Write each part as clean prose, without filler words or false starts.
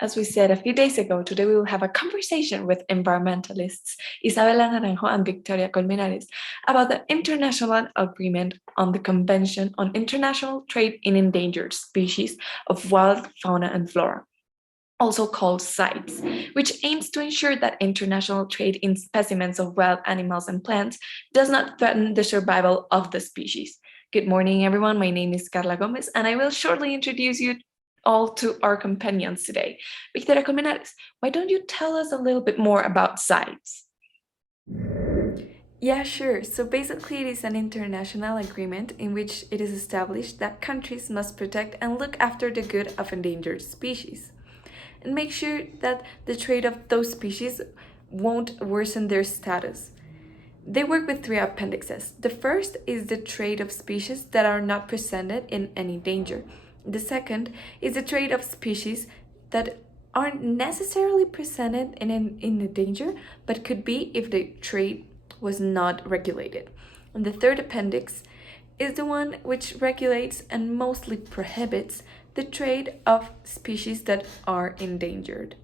As we said a few days ago, today we will have a conversation with environmentalists Isabella Naranjo and Victoria Colmenares about the international agreement on the Convention on International Trade in Endangered Species of Wild Fauna and Flora, also called CITES, which aims to ensure that international trade in specimens of wild animals and plants does not threaten the survival of the species. Good morning, everyone. My name is Carla Gomez, and I will shortly introduce you all to our companions today. Victoria Colmenares, why don't you tell us a little bit more about CITES? Yeah, sure. So basically, it is an international agreement in which it is established that countries must protect and look after the good of endangered species and make sure that the trade of those species won't worsen their status. They work with three appendixes. The first is the trade of species that are not presented in any danger. The second is the trade of species that aren't necessarily presented in a danger, but could be if the trade was not regulated. And the third appendix is the one which regulates and mostly prohibits the trade of species that are endangered.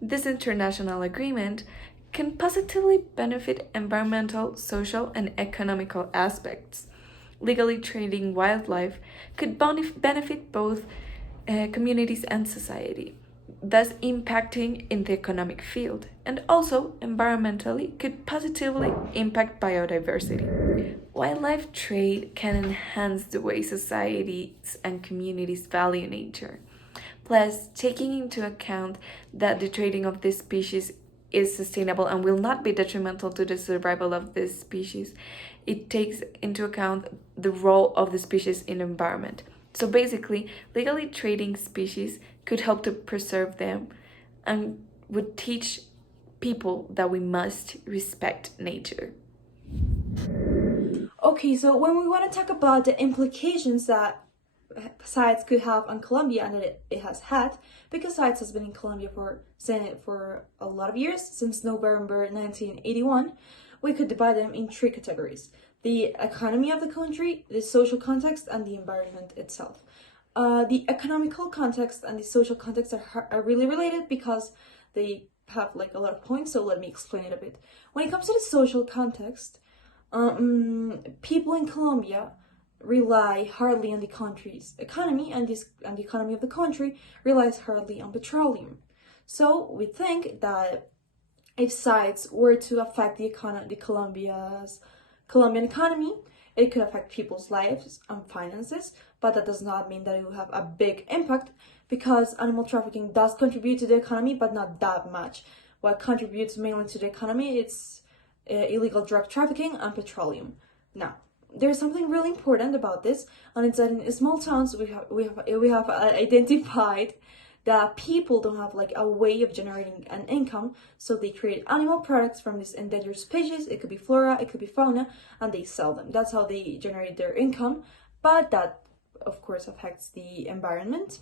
This international agreement can positively benefit environmental, social, and economical aspects. Legally trading wildlife could benefit both communities and society, thus impacting in the economic field, and also environmentally could positively impact biodiversity. Wildlife trade can enhance the way societies and communities value nature. Plus, taking into account that the trading of this species is sustainable and will not be detrimental to the survival of this species, it takes into account the role of the species in the environment. So basically, legally trading species could help to preserve them and would teach people that we must respect nature. Okay, so when we want to talk about the implications that CITES could have on Colombia and that it has had, because CITES has been in Colombia for a lot of years, since November 1981, we could divide them in three categories: the economy of the country, the social context, and the environment itself. The economical context and the social context are really related because they have like a lot of points, so let me explain it a bit. When it comes to the social context, people in Colombia rely hardly on the country's economy, and the economy of the country relies hardly on petroleum. So we think that if CITES were to affect the Colombian economy, it could affect people's lives and finances, but that does not mean that it will have a big impact, because animal trafficking does contribute to the economy, but not that much. What contributes mainly to the economy, it's illegal drug trafficking and petroleum. Now, there's something really important about this, and it's that in small towns we have identified that people don't have like a way of generating an income, so they create animal products from these endangered species. It could be flora, it could be fauna, and they sell them. That's how they generate their income, but that of course affects the environment.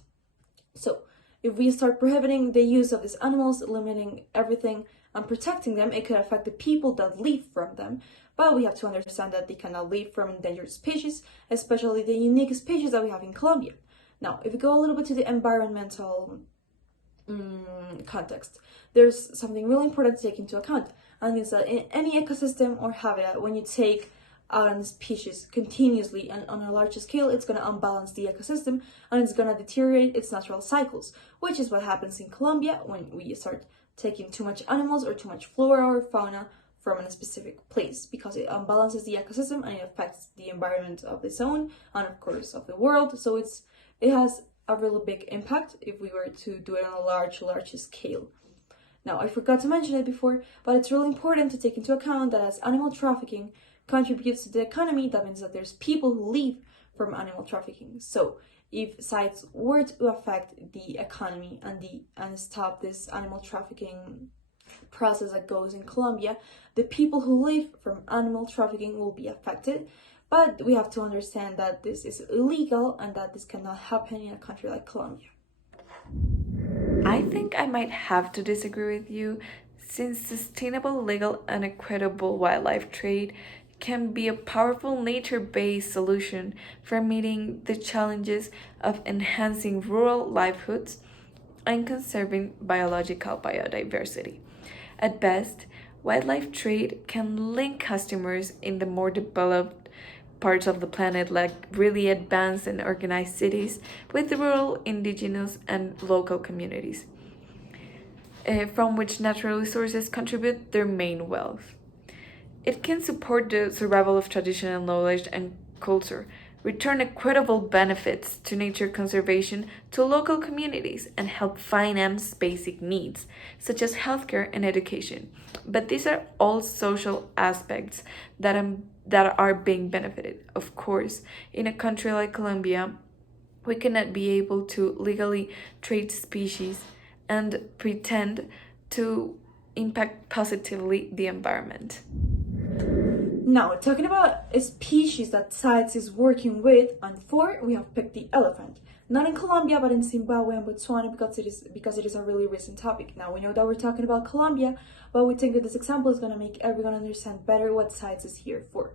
So if we start prohibiting the use of these animals, limiting everything and protecting them, it could affect the people that live from them. But we have to understand that they cannot live from endangered species, especially the unique species that we have in Colombia. Now, if we go a little bit to the environmental context, there's something really important to take into account, and it's that in any ecosystem or habitat, when you take out a species continuously and on a larger scale, it's going to unbalance the ecosystem and it's going to deteriorate its natural cycles, which is what happens in Colombia when we start taking too much animals or too much flora or fauna from a specific place, because it unbalances the ecosystem and it affects the environment of the zone and of course of the world. So it has a really big impact if we were to do it on a large scale. Now, I forgot to mention it before, but it's really important to take into account that as animal trafficking contributes to the economy, that means that there's people who live from animal trafficking. So if CITES were to affect the economy and stop this animal trafficking process that goes in Colombia, the people who live from animal trafficking will be affected. But we have to understand that this is illegal and that this cannot happen in a country like Colombia. I think I might have to disagree with you, since sustainable, legal, and equitable wildlife trade can be a powerful nature based solution for meeting the challenges of enhancing rural livelihoods and conserving biological biodiversity. At best, wildlife trade can link customers in the more developed parts of the planet, like really advanced and organized cities, with rural, indigenous, and local communities, from which natural resources contribute their main wealth. It can support the survival of traditional knowledge and culture, return equitable benefits to nature conservation to local communities, and help finance basic needs, such as healthcare and education. But these are all social aspects that are being benefited. Of course, in a country like Colombia, we cannot be able to legally trade species and pretend to impact positively the environment. Now, talking about a species that CITES is working with and for, we have picked the elephant. Not in Colombia, but in Zimbabwe and Botswana because it is a really recent topic. Now, we know that we're talking about Colombia, but we think that this example is going to make everyone understand better what CITES is here for.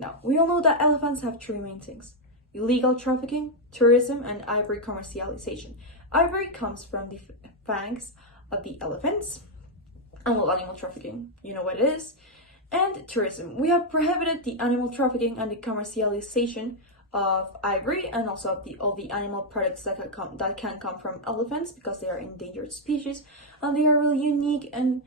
Now, we all know that elephants have three main things: illegal trafficking, tourism, and ivory commercialization. Ivory comes from the fangs of the elephants, and well, animal trafficking, you know what it is. And tourism. We have prohibited the animal trafficking and the commercialization of ivory and also of all the animal products that can come from elephants because they are endangered species and they are really unique and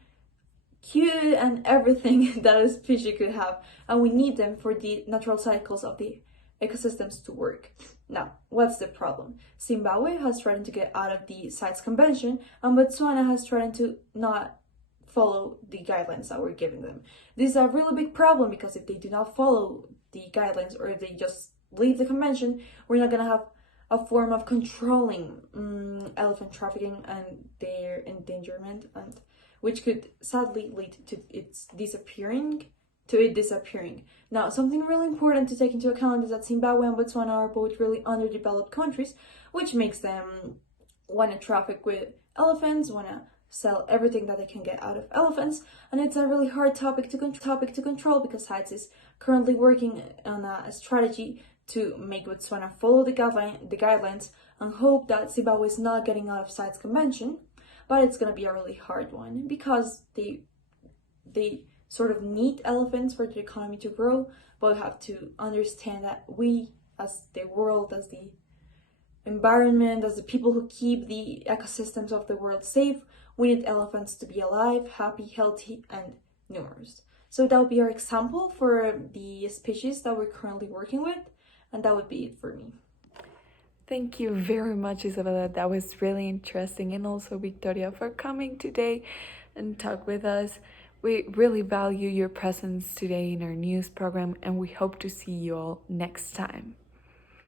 cute and everything that a species could have, and we need them for the natural cycles of the ecosystems to work. Now, what's the problem? Zimbabwe has tried to get out of the CITES Convention, and Botswana has tried to not follow the guidelines that we're giving them. This is a really big problem because if they do not follow the guidelines or if they just leave the convention, we're not going to have a form of controlling elephant trafficking and their endangerment, and which could sadly lead to it disappearing. Now, something really important to take into account is that Zimbabwe and Botswana are both really underdeveloped countries, which makes them want to traffic with elephants, want to sell everything that they can get out of elephants, and it's a really hard topic to control because CITES is currently working on a strategy to make Botswana follow the guidelines and hope that Zimbabwe is not getting out of CITES convention, but it's going to be a really hard one because they sort of need elephants for the economy to grow, but we have to understand that we as the world, as the environment, as the people who keep the ecosystems of the world safe, we need elephants to be alive, happy, healthy, and numerous. So that would be our example for the species that we're currently working with, and that would be it for me. Thank you very much, Isabella. That was really interesting, and also Victoria for coming today and talk with us. We really value your presence today in our news program, and we hope to see you all next time.